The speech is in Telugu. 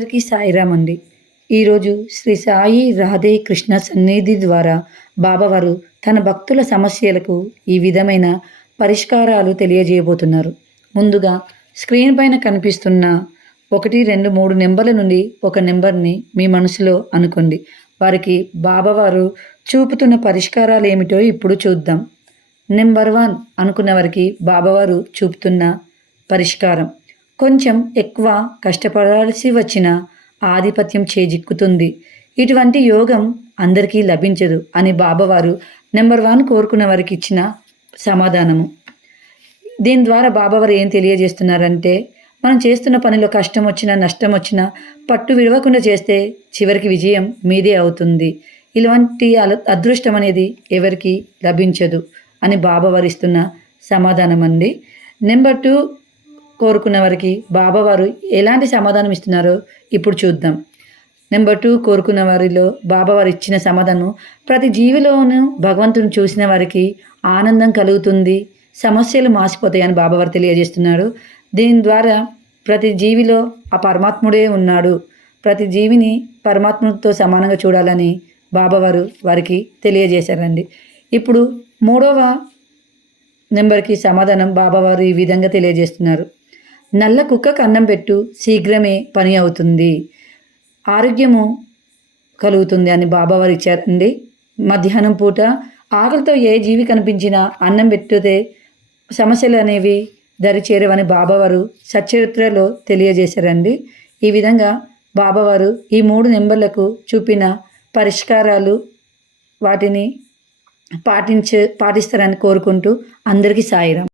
అందరికీ సాయిరామ్ అండి ఈరోజు శ్రీ సాయి రాధే కృష్ణ సన్నిధి ద్వారా బాబావారు తన భక్తుల సమస్యలకు ఈ విధమైన పరిష్కారాలు తెలియజేయబోతున్నారు. ముందుగా స్క్రీన్ పైన కనిపిస్తున్న ఒకటి రెండు మూడు నెంబర్ల నుండి ఒక నెంబర్ని మీ మనసులో అనుకోండి. వారికి బాబావారు చూపుతున్న పరిష్కారాలు ఏమిటో ఇప్పుడు చూద్దాం. నెంబర్ వన్ అనుకున్న వారికి బాబావారు చూపుతున్న పరిష్కారం. కొంచెం ఎక్కువ కష్టపడాల్సి వచ్చిన ఆధిపత్యం చేజిక్కుతుంది. ఇటువంటి యోగం అందరికీ లభించదు అని బాబావారు నెంబర్ వన్ కోరుకున్న వారికి ఇచ్చిన సమాధానము. దీని ద్వారా బాబావారు ఏం తెలియజేస్తున్నారంటే మనం చేస్తున్న పనిలో కష్టం వచ్చినా నష్టం వచ్చినా పట్టు విడవకుండా చేస్తే చివరికి విజయం మీదే అవుతుంది. ఇలాంటి అల- అదృష్టం అనేది ఎవరికి లభించదు అని బాబావారు ఇస్తున్న సమాధానం అండి నెంబర్ టూ కోరుకున్న వారికి బాబావారు ఎలాంటి సమాధానం ఇస్తున్నారో ఇప్పుడు చూద్దాం. నెంబర్ టూ కోరుకున్న వారిలో బాబావారు ఇచ్చిన సమాధానం ప్రతి జీవిలోనూ భగవంతుని చూసిన వారికి ఆనందం కలుగుతుంది సమస్యలు మాసిపోతాయని బాబావారు తెలియజేస్తున్నాడు దీని ద్వారా ప్రతి జీవిలో ఆ పరమాత్ముడే ఉన్నాడు. ప్రతి జీవిని పరమాత్మతో సమానంగా చూడాలని బాబావారు వారికి తెలియజేశారండి. ఇప్పుడు మూడవ నెంబర్కి సమాధానం బాబావారు ఈ విధంగా తెలియజేస్తున్నారు. నల్ల కుక్కకు అన్నం పెట్టు శీఘ్రమే పని అవుతుంది. ఆరోగ్యము కలుగుతుంది అని బాబావారు ఇచ్చారండి. మధ్యాహ్నం పూట ఆకలితో ఏ జీవి కనిపించినా అన్నం పెట్టితే సమస్యలు అనేవి దరి చేరవని బాబావారు సచరిత్రలో తెలియజేశారండి. ఈ విధంగా బాబావారు ఈ మూడు నెంబర్లకు చూపిన పరిష్కారాలు వాటిని పాటించే పాటిస్తారని కోరుకుంటూ అందరికీ సాయిరం.